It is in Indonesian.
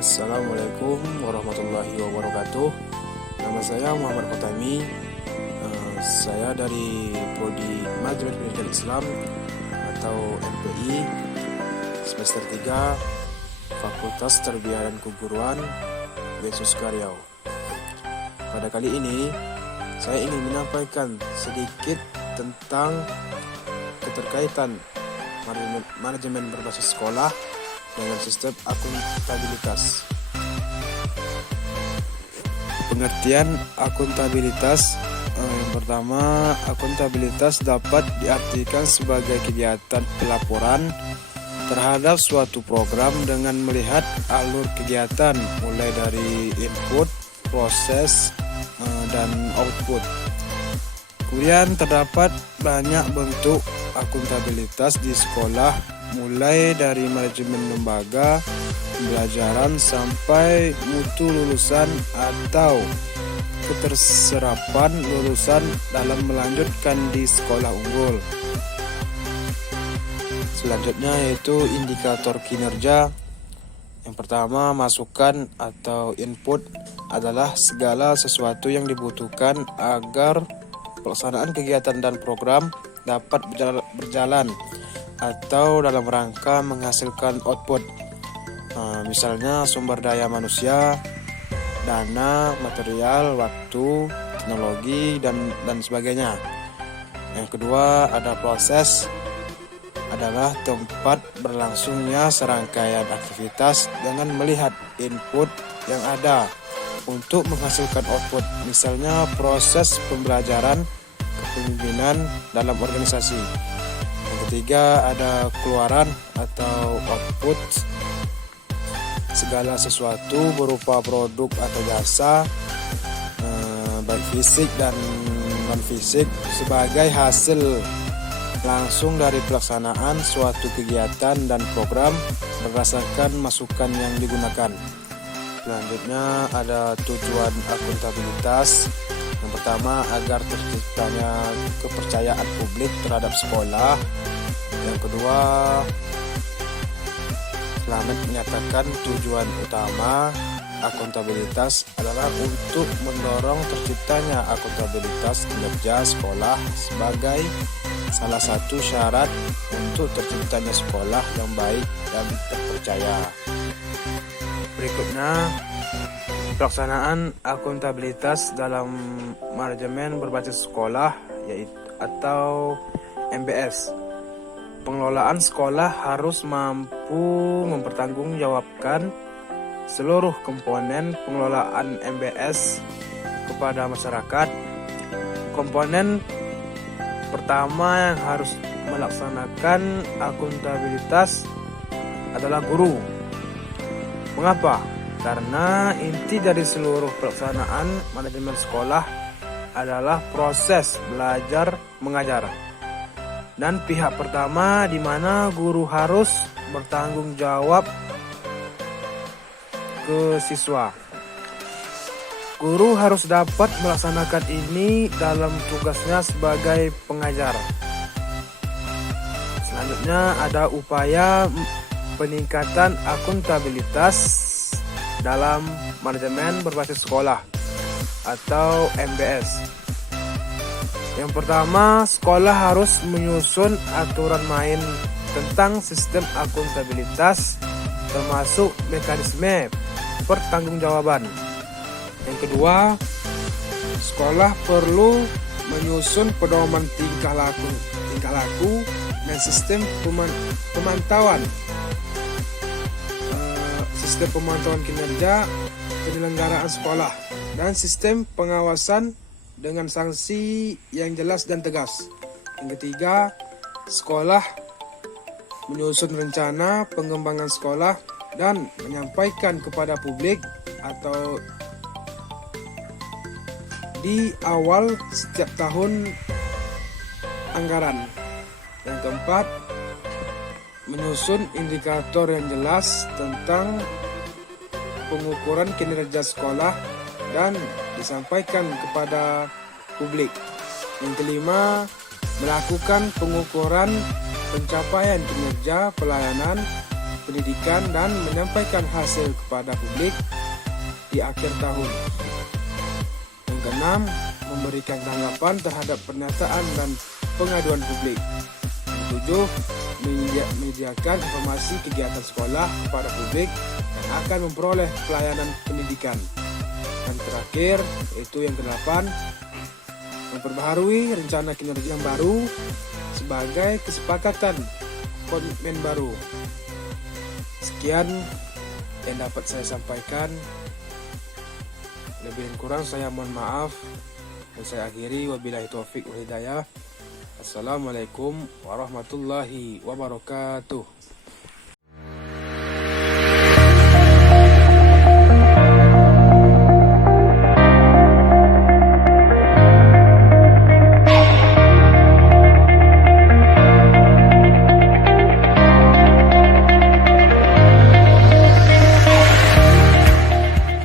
Assalamualaikum warahmatullahi wabarakatuh. Nama saya Muhammad Fatami. Saya dari Prodi Manajemen Pendidikan Islam atau MPI semester 3 Fakultas Tarbiyah dan Keguruan Yesus Riau. Pada kali ini saya ingin menyampaikan sedikit tentang keterkaitan manajemen berbasis sekolah dengan sistem akuntabilitas. Pengertian akuntabilitas yang pertama, akuntabilitas dapat diartikan sebagai kegiatan pelaporan terhadap suatu program dengan melihat alur kegiatan mulai dari input, proses, dan output. Kemudian terdapat banyak bentuk akuntabilitas di sekolah, mulai dari manajemen lembaga, pembelajaran sampai mutu lulusan atau keterserapan lulusan dalam melanjutkan di sekolah unggul. Selanjutnya yaitu indikator kinerja. Yang pertama, masukan atau input adalah segala sesuatu yang dibutuhkan agar pelaksanaan kegiatan dan program dapat berjalan atau dalam rangka menghasilkan output. Misalnya sumber daya manusia, dana, material, waktu, teknologi, dan sebagainya. Yang kedua, ada proses, adalah tempat berlangsungnya serangkaian aktivitas dengan melihat input yang ada untuk menghasilkan output. Misalnya proses pembelajaran kepemimpinan dalam organisasi. Yang ketiga, ada keluaran atau output, segala sesuatu berupa produk atau jasa, baik fisik dan non-fisik, sebagai hasil langsung dari pelaksanaan suatu kegiatan dan program berdasarkan masukan yang digunakan. Selanjutnya ada tujuan akuntabilitas. Yang pertama, agar terciptanya kepercayaan publik terhadap sekolah. Yang kedua, Slamet menyatakan tujuan utama akuntabilitas adalah untuk mendorong terciptanya akuntabilitas kinerja sekolah sebagai salah satu syarat untuk terciptanya sekolah yang baik dan terpercaya. Berikutnya, pelaksanaan akuntabilitas dalam manajemen berbasis sekolah yaitu atau MBS. Pengelolaan sekolah harus mampu mempertanggungjawabkan seluruh komponen pengelolaan MBS kepada masyarakat. Komponen pertama yang harus melaksanakan akuntabilitas adalah guru. Mengapa? Karena inti dari seluruh pelaksanaan manajemen sekolah adalah proses belajar mengajar. Dan pihak pertama di mana guru harus bertanggung jawab ke siswa. Guru harus dapat melaksanakan ini dalam tugasnya sebagai pengajar. Selanjutnya ada upaya peningkatan akuntabilitas dalam manajemen berbasis sekolah atau MBS. Yang pertama, sekolah harus menyusun aturan main tentang sistem akuntabilitas termasuk mekanisme pertanggungjawaban. Yang kedua, sekolah perlu menyusun pedoman tingkah laku dan sistem pemantauan kinerja penyelenggaraan sekolah dan sistem pengawasan dengan sanksi yang jelas dan tegas. Yang ketiga, sekolah menyusun rencana pengembangan sekolah dan menyampaikan kepada publik atau di awal setiap tahun anggaran. Yang keempat, menyusun indikator yang jelas tentang pengukuran kinerja sekolah dan disampaikan kepada publik. Yang kelima, melakukan pengukuran pencapaian kinerja pelayanan pendidikan dan menyampaikan hasil kepada publik di akhir tahun. Yang keenam, memberikan tanggapan terhadap pernyataan dan pengaduan publik. Yang ketujuh, menyediakan informasi kegiatan sekolah kepada publik yang akan memperoleh pelayanan pendidikan. Dan terakhir, yaitu yang kedelapan, memperbaharui rencana kinerja yang baru sebagai kesepakatan komitmen baru. Sekian yang dapat saya sampaikan. Lebih dan kurang saya mohon maaf. Dan saya akhiri, wabillahi taufik wal hidayah. Assalamualaikum warahmatullahi wabarakatuh.